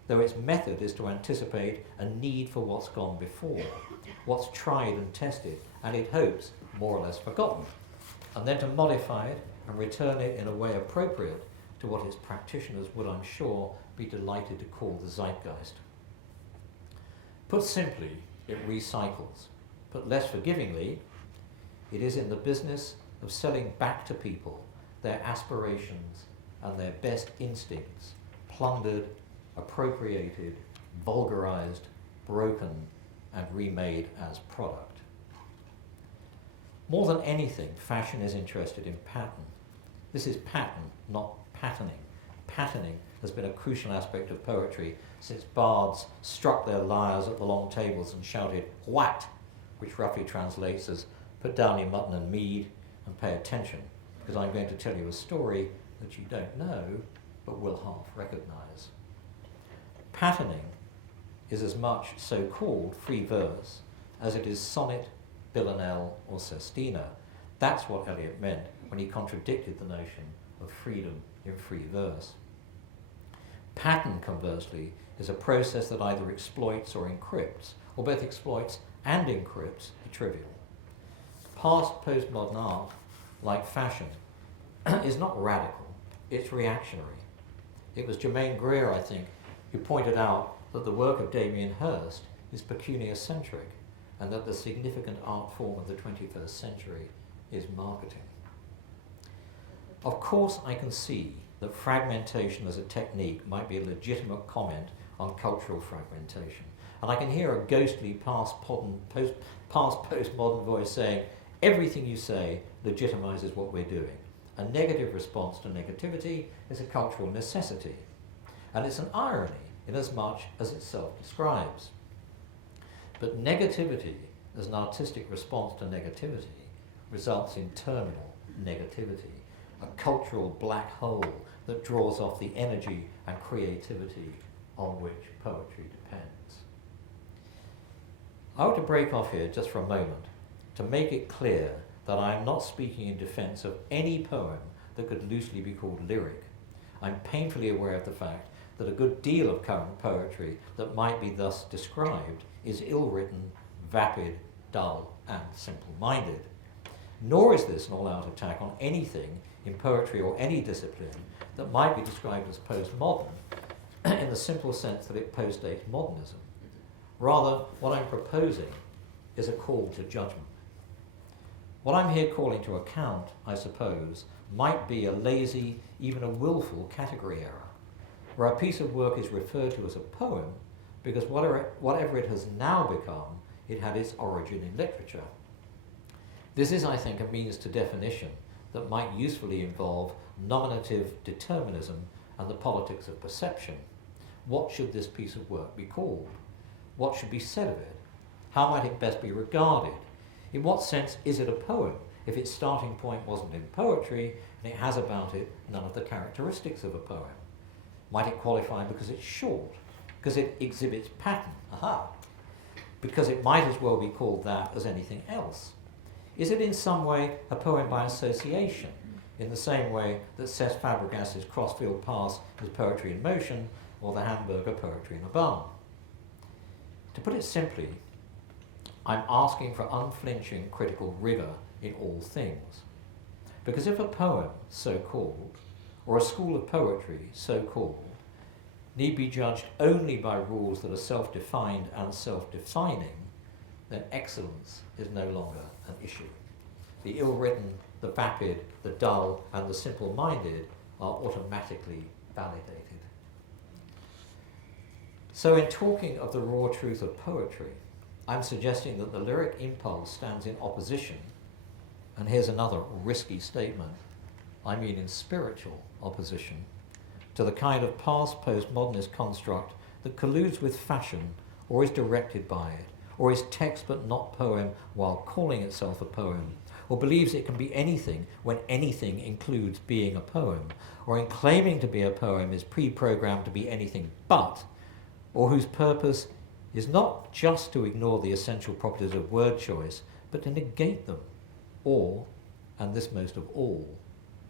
though its method is to anticipate a need for what's gone before, what's tried and tested, and it hopes more or less forgotten, and then to modify it and return it in a way appropriate to what its practitioners would, I'm sure, be delighted to call the zeitgeist. Put simply, it recycles. Put less forgivingly, it is in the business of selling back to people their aspirations and their best instincts, plundered, appropriated, vulgarized, broken, and remade as product. More than anything, fashion is interested in pattern. This is pattern, not patterning. Patterning has been a crucial aspect of poetry since bards struck their lyres at the long tables and shouted, "What?" which roughly translates as, "Put down your mutton and mead and pay attention, because I'm going to tell you a story that you don't know, but will half recognize." Patterning is as much so-called free verse as it is sonnet, villanelle, or sestina. That's what Eliot meant when he contradicted the notion of freedom in free verse. Pattern, conversely, is a process that either exploits or encrypts, or both exploits and encrypts the trivial. Past postmodern art, like fashion, is not radical, it's reactionary. It was Germaine Greer, I think, who pointed out that the work of Damien Hirst is peculiar-centric and that the significant art form of the 21st century is marketing. Of course, I can see that fragmentation as a technique might be a legitimate comment on cultural fragmentation. And I can hear a ghostly past postmodern voice saying, everything you say legitimizes what we're doing. A negative response to negativity is a cultural necessity. And it's an irony inasmuch as it self-describes. But negativity as an artistic response to negativity results in terminal negativity, a cultural black hole that draws off the energy and creativity on which poetry depends. I want to break off here just for a moment to make it clear that I am not speaking in defense of any poem that could loosely be called lyric. I'm painfully aware of the fact that a good deal of current poetry that might be thus described is ill-written, vapid, dull, and simple-minded. Nor is this an all-out attack on anything in poetry or any discipline that might be described as postmodern in the simple sense that it postdates modernism. Rather, what I'm proposing is a call to judgment. What I'm here calling to account, I suppose, might be a lazy, even a willful category error, where a piece of work is referred to as a poem because whatever it has now become, it had its origin in literature. This is, I think, a means to definition that might usefully involve nominative determinism and the politics of perception. What should this piece of work be called? What should be said of it? How might it best be regarded? In what sense is it a poem if its starting point wasn't in poetry and it has about it none of the characteristics of a poem? Might it qualify because it's short, because it exhibits pattern? Aha! Because it might as well be called that as anything else. Is it in some way a poem by association, in the same way that Cesc Fabregas's Crossfield Pass is poetry in motion, or the Hamburger poetry in a barn? To put it simply, I'm asking for unflinching critical rigour in all things. Because if a poem, so-called, or a school of poetry, so-called, need be judged only by rules that are self-defined and self-defining, then excellence is no longer an issue. The ill-written, the vapid, the dull, and the simple-minded are automatically validated. So in talking of the raw truth of poetry, I'm suggesting that the lyric impulse stands in opposition, and here's another risky statement, I mean in spiritual opposition, to the kind of past postmodernist construct that colludes with fashion or is directed by it, or is text but not poem while calling itself a poem, or believes it can be anything when anything includes being a poem, or in claiming to be a poem is pre-programmed to be anything but, or whose purpose is not just to ignore the essential properties of word choice, but to negate them, or, and this most of all,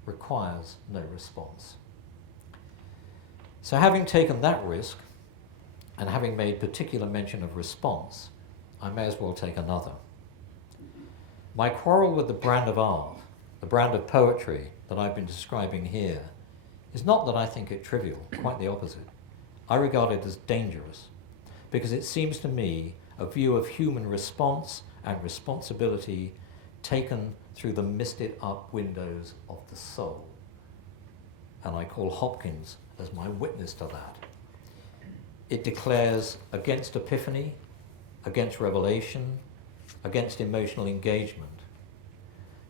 requires no response. So having taken that risk, and having made particular mention of response, I may as well take another. My quarrel with the brand of art, the brand of poetry that I've been describing here, is not that I think it trivial, quite the opposite. I regard it as dangerous, because it seems to me a view of human response and responsibility taken through the misted-up windows of the soul. And I call Hopkins as my witness to that. It declares against epiphany, against revelation, against emotional engagement.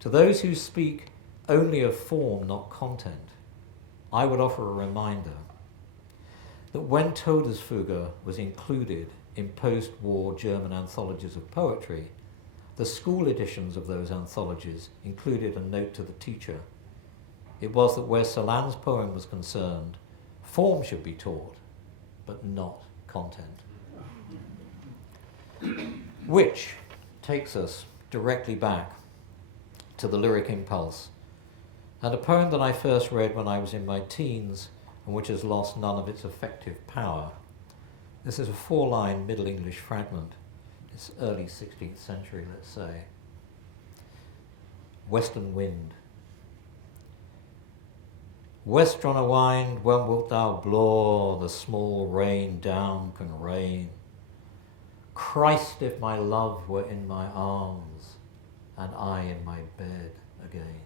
To those who speak only of form, not content, I would offer a reminder that when Todesfuge was included in post-war German anthologies of poetry, the school editions of those anthologies included a note to the teacher. It was that where Celan's poem was concerned, form should be taught, but not content. Which takes us directly back to the lyric impulse, and a poem that I first read when I was in my teens and which has lost none of its effective power. This is a 4-line Middle English fragment It's early 16th century, let's say. Western Wind. Westronna wind, when wilt thou blaw? The small rain down can rain. Christ, if my love were in my arms, and I in my bed again.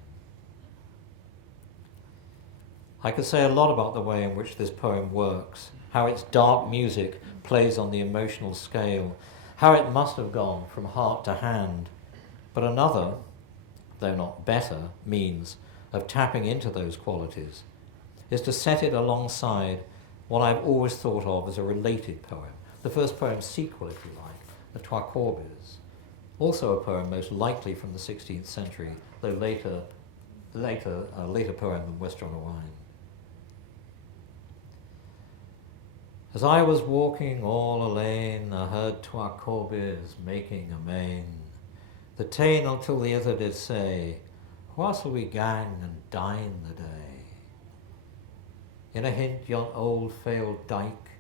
I could say a lot about the way in which this poem works, how its dark music plays on the emotional scale, how it must have gone from heart to hand. But another, though not better, means of tapping into those qualities is to set it alongside what I've always thought of as a related poem, the first poem sequel, if you like, the Trois Courbes, also a poem most likely from the 16th century, though later poem than Westronna Wind. As I was walking all alane, I heard Trois Courbes making amain. The tane until the other did say, wha shall we gang and dine the day? In a hint yon old failed dyke,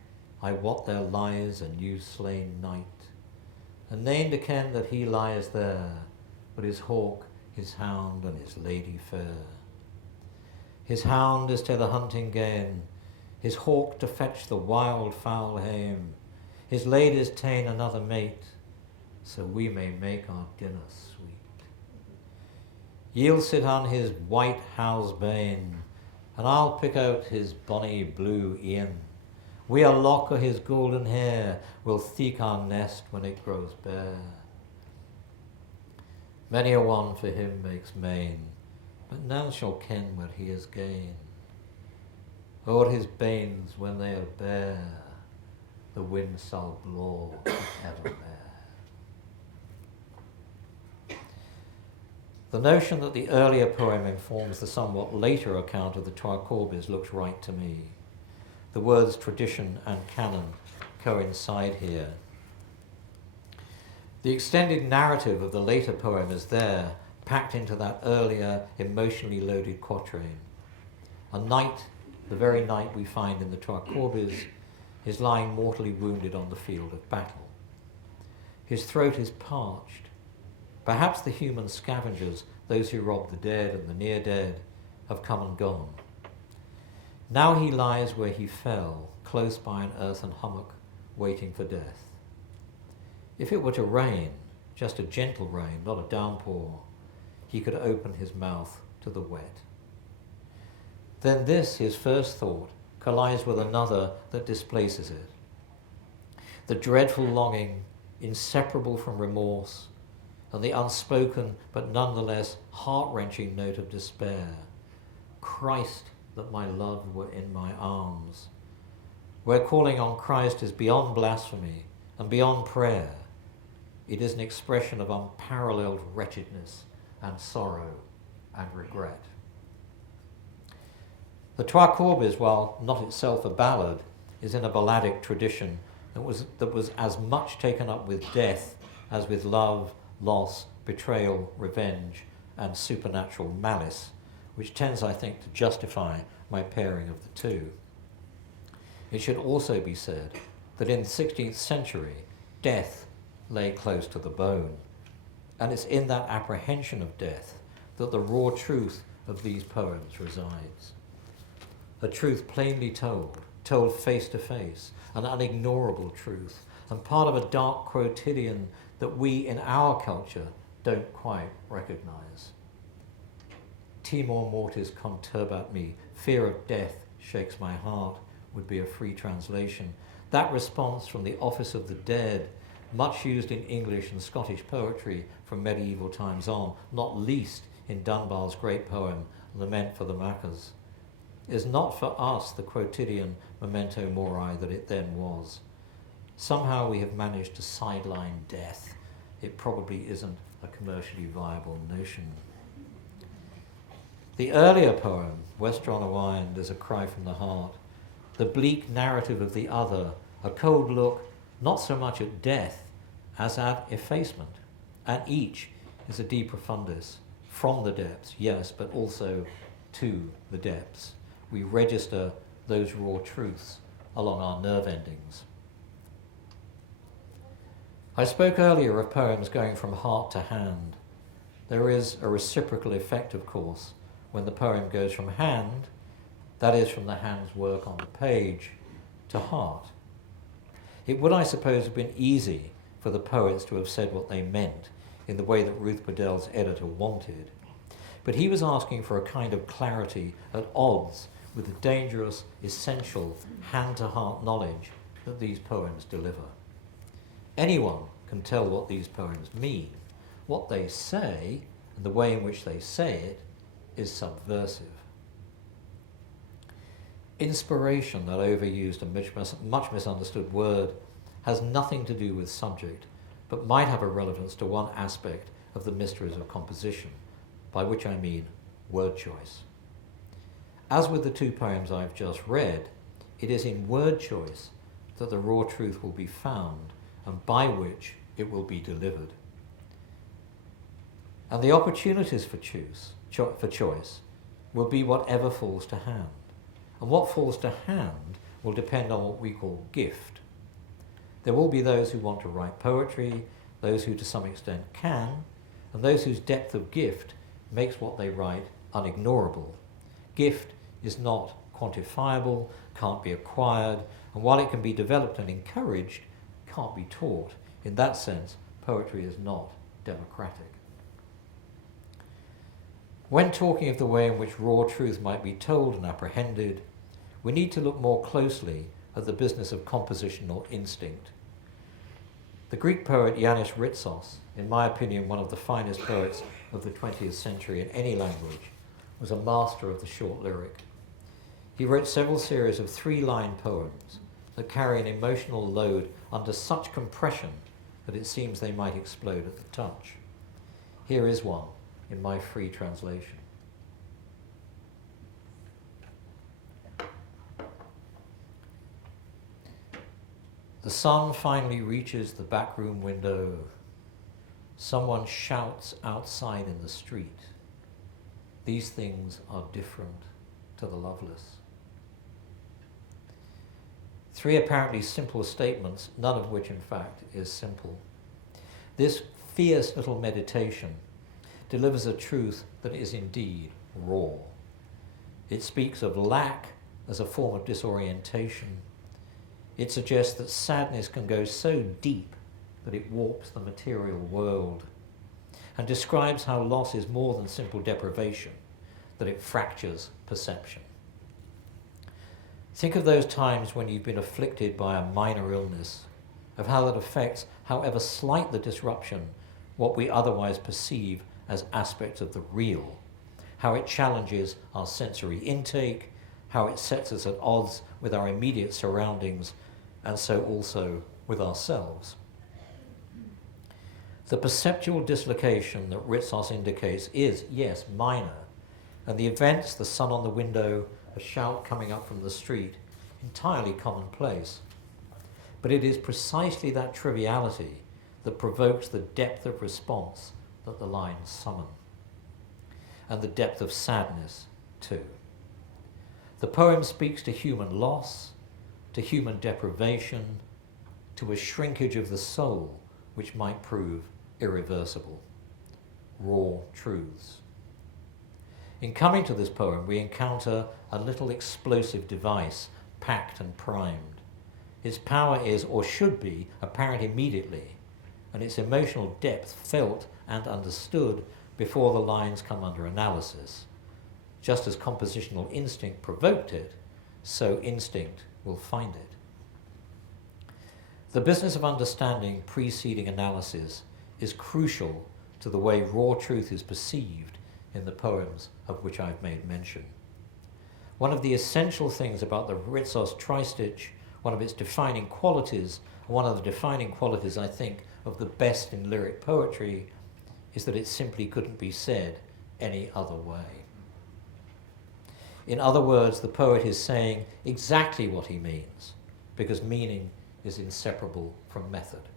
I wot there lies a new slain knight, and nane to ken that he lies there, but his hawk, his hound, and his lady fair. His hound is to the hunting gane, his hawk to fetch the wild fowl hame, his lady's ta'en another mate, so we may make our dinner sweet. Ye'll sit on his white house bane, and I'll pick out his bonny blue e'en. We a lock o' his golden hair will theek our nest when it grows bare. Many a one for him makes main, but none shall ken where he is gane. O'er his banes when they are bare, the wind shall blow evermore. The notion that the earlier poem informs the somewhat later account of the Trois Courbes looks right to me. The words tradition and canon coincide here. The extended narrative of the later poem is there, packed into that earlier, emotionally loaded quatrain. A knight, the very knight we find in the Trois Courbes, is lying mortally wounded on the field of battle. His throat is parched. Perhaps the human scavengers, those who rob the dead and the near dead, have come and gone. Now he lies where he fell, close by an earthen hummock, waiting for death. If it were to rain, just a gentle rain, not a downpour, he could open his mouth to the wet. Then this, his first thought, collides with another that displaces it. The dreadful longing, inseparable from remorse, and the unspoken but nonetheless heart-wrenching note of despair. Christ, that my love were in my arms. Where calling on Christ is beyond blasphemy and beyond prayer. It is an expression of unparalleled wretchedness and sorrow and regret. The Trois Courbes, while not itself a ballad, is in a balladic tradition that was as much taken up with death as with love, loss, betrayal, revenge, and supernatural malice, which tends, I think, to justify my pairing of the two. It should also be said that in the 16th century, death lay close to the bone, and it's in that apprehension of death that the raw truth of these poems resides. A truth plainly told face to face, an unignorable truth, and part of a dark quotidian that we in our culture don't quite recognize. Timor mortis conturbat me, fear of death shakes my heart, would be a free translation. That response from the office of the dead, much used in English and Scottish poetry from medieval times on, not least in Dunbar's great poem, Lament for the Macas, is not for us the quotidian memento mori that it then was. Somehow we have managed to sideline death. It probably isn't a commercially viable notion. The earlier poem, Westronna Wind, is a cry from the heart. The bleak narrative of the other, a cold look not so much at death as at effacement. And each is a de profundis, from the depths, yes, but also to the depths. We register those raw truths along our nerve endings. I spoke earlier of poems going from heart to hand. There is a reciprocal effect, of course, when the poem goes from hand, that is, from the hand's work on the page, to heart. It would, I suppose, have been easy for the poets to have said what they meant in the way that Ruth Bedell's editor wanted, but he was asking for a kind of clarity at odds with the dangerous, essential, hand-to-heart knowledge that these poems deliver. Anyone can tell what these poems mean. What they say, and the way in which they say it, is subversive. Inspiration, that overused and much misunderstood word, has nothing to do with subject, but might have a relevance to one aspect of the mysteries of composition, by which I mean word choice. As with the two poems I've just read, it is in word choice that the raw truth will be found, and by which it will be delivered. And the opportunities for choice will be whatever falls to hand. And what falls to hand will depend on what we call gift. There will be those who want to write poetry, those who to some extent can, and those whose depth of gift makes what they write unignorable. Gift is not quantifiable, can't be acquired, and while it can be developed and encouraged, can't be taught. In that sense, poetry is not democratic. When talking of the way in which raw truth might be told and apprehended, we need to look more closely at the business of compositional instinct. The Greek poet Yannis Ritsos, in my opinion one of the finest poets of the 20th century in any language, was a master of the short lyric. He wrote several series of 3-line poems that carry an emotional load under such compression that it seems they might explode at the touch. Here is one in my free translation. The sun finally reaches the backroom window. Someone shouts outside in the street. These things are different to the loveless. 3 apparently simple statements, none of which in fact is simple. This fierce little meditation delivers a truth that is indeed raw. It speaks of lack as a form of disorientation. It suggests that sadness can go so deep that it warps the material world, and describes how loss is more than simple deprivation, that it fractures perception. Think of those times when you've been afflicted by a minor illness, of how that affects, however slight the disruption, what we otherwise perceive as aspects of the real, how it challenges our sensory intake, how it sets us at odds with our immediate surroundings, and so also with ourselves. The perceptual dislocation that Ritsos indicates is, yes, minor, and the events, the sun on the window, a shout coming up from the street, entirely commonplace. But it is precisely that triviality that provokes the depth of response that the lines summon, and the depth of sadness too. The poem speaks to human loss, to human deprivation, to a shrinkage of the soul which might prove irreversible. Raw truths. In coming to this poem, we encounter a little explosive device, packed and primed. Its power is, or should be, apparent immediately, and its emotional depth felt and understood before the lines come under analysis. Just as compositional instinct provoked it, so instinct will find it. The business of understanding preceding analysis is crucial to the way raw truth is perceived in the poems of which I've made mention. One of the essential things about the Ritsos tristich, one of its defining qualities, one of the defining qualities, I think, of the best in lyric poetry, is that it simply couldn't be said any other way. In other words, the poet is saying exactly what he means, because meaning is inseparable from method.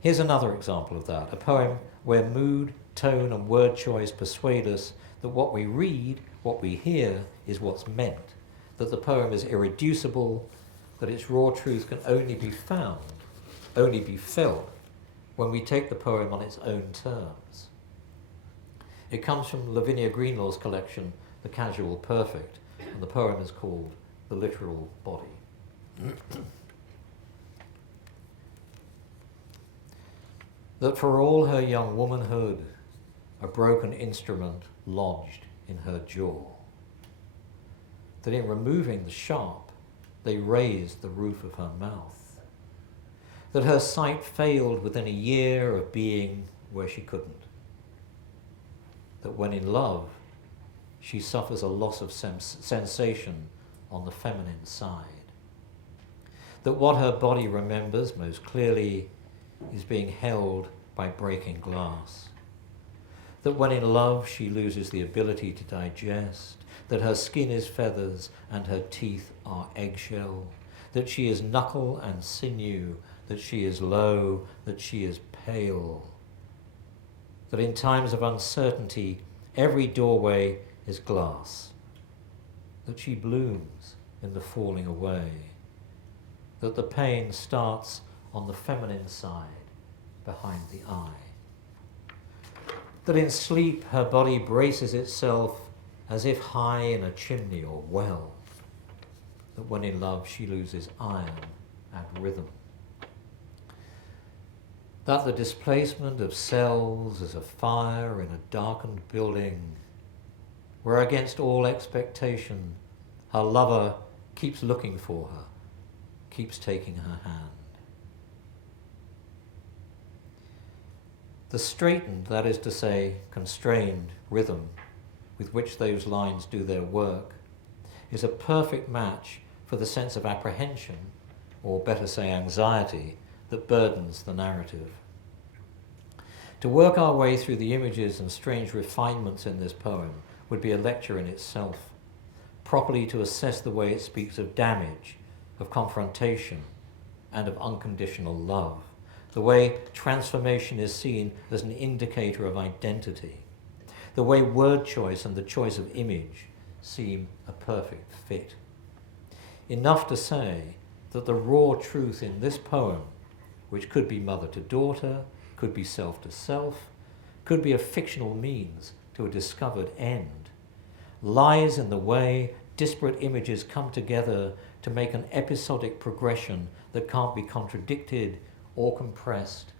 Here's another example of that, a poem where mood, tone, and word choice persuade us that what we read, what we hear, is what's meant, that the poem is irreducible, that its raw truth can only be found only be felt when we take the poem on its own terms. It comes from Lavinia Greenlaw's collection, The Casual Perfect, and the poem is called The Literal Body. That for all her young womanhood, a broken instrument lodged in her jaw. That in removing the sharp, they raised the roof of her mouth. That her sight failed within a year of being where she couldn't. That when in love, she suffers a loss of sensation on the feminine side. That what her body remembers most clearly is being held by breaking glass. That when in love, she loses the ability to digest. That her skin is feathers and her teeth are eggshell. That she is knuckle and sinew. That she is low. That she is pale. That in times of uncertainty, every doorway is glass. That she blooms in the falling away. That the pain starts on the feminine side, behind the eye. That in sleep her body braces itself as if high in a chimney or well. That when in love she loses iron and rhythm. That the displacement of cells is a fire in a darkened building, where against all expectation her lover keeps looking for her, keeps taking her hand. The straightened, that is to say, constrained rhythm with which those lines do their work is a perfect match for the sense of apprehension, or better say anxiety, that burdens the narrative. To work our way through the images and strange refinements in this poem would be a lecture in itself, properly to assess the way it speaks of damage, of confrontation, and of unconditional love, the way transformation is seen as an indicator of identity, the way word choice and the choice of image seem a perfect fit. Enough to say that the raw truth in this poem, which could be mother to daughter, could be self to self, could be a fictional means to a discovered end, lies in the way disparate images come together to make an episodic progression that can't be contradicted or compressed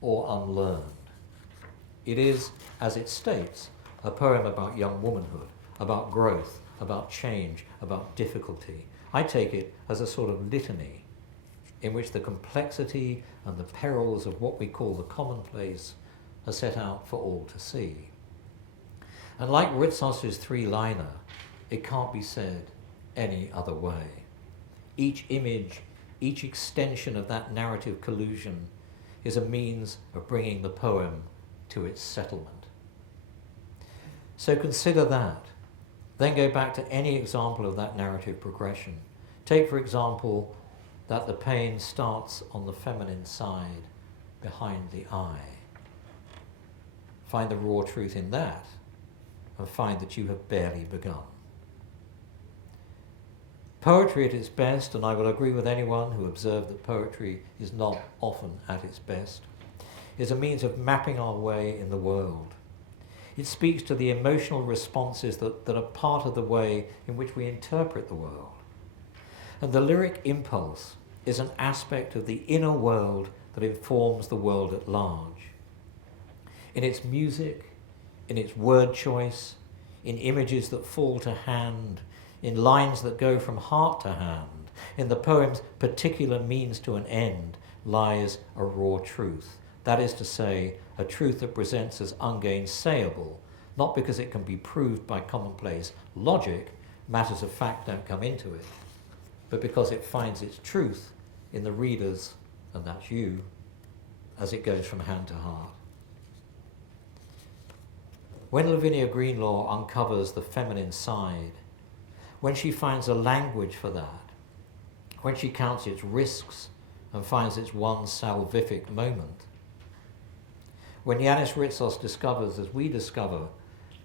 or unlearned. It is, as it states, a poem about young womanhood, about growth, about change, about difficulty. I take it as a sort of litany in which the complexity and the perils of what we call the commonplace are set out for all to see. And like Ritsos's three-liner, it can't be said any other way. Each image, each extension of that narrative collusion is a means of bringing the poem to its settlement. So consider that. Then go back to any example of that narrative progression. Take, for example, that the pain starts on the feminine side, behind the eye. Find the raw truth in that, and find that you have barely begun. Poetry at its best, and I will agree with anyone who observed that poetry is not often at its best, is a means of mapping our way in the world. It speaks to the emotional responses that are part of the way in which we interpret the world. And the lyric impulse is an aspect of the inner world that informs the world at large. In its music, in its word choice, in images that fall to hand, in lines that go from heart to hand, in the poem's particular means to an end, lies a raw truth. That is to say, a truth that presents as ungainsayable, not because it can be proved by commonplace logic, matters of fact don't come into it, but because it finds its truth in the readers, and that's you, as it goes from hand to heart. When Lavinia Greenlaw uncovers the feminine side, when she finds a language for that, when she counts its risks and finds its one salvific moment, when Yanis Ritsos discovers, as we discover,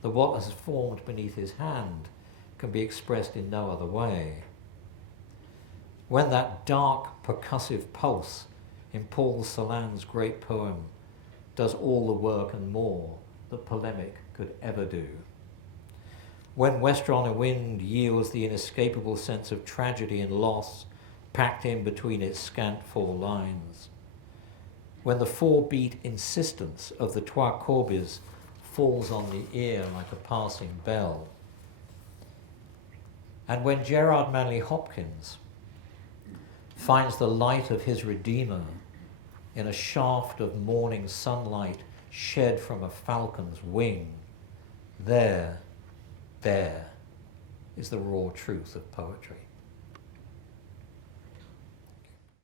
that what has formed beneath his hand can be expressed in no other way, when that dark percussive pulse in Paul Celan's great poem, does all the work and more that polemic could ever do. When Wester on a Wind yields the inescapable sense of tragedy and loss packed in between its scant 4 lines, when the 4-beat insistence of the Trois Courbes falls on the ear like a passing bell, and when Gerard Manley Hopkins finds the light of his Redeemer in a shaft of morning sunlight shed from a falcon's wing, there is the raw truth of poetry.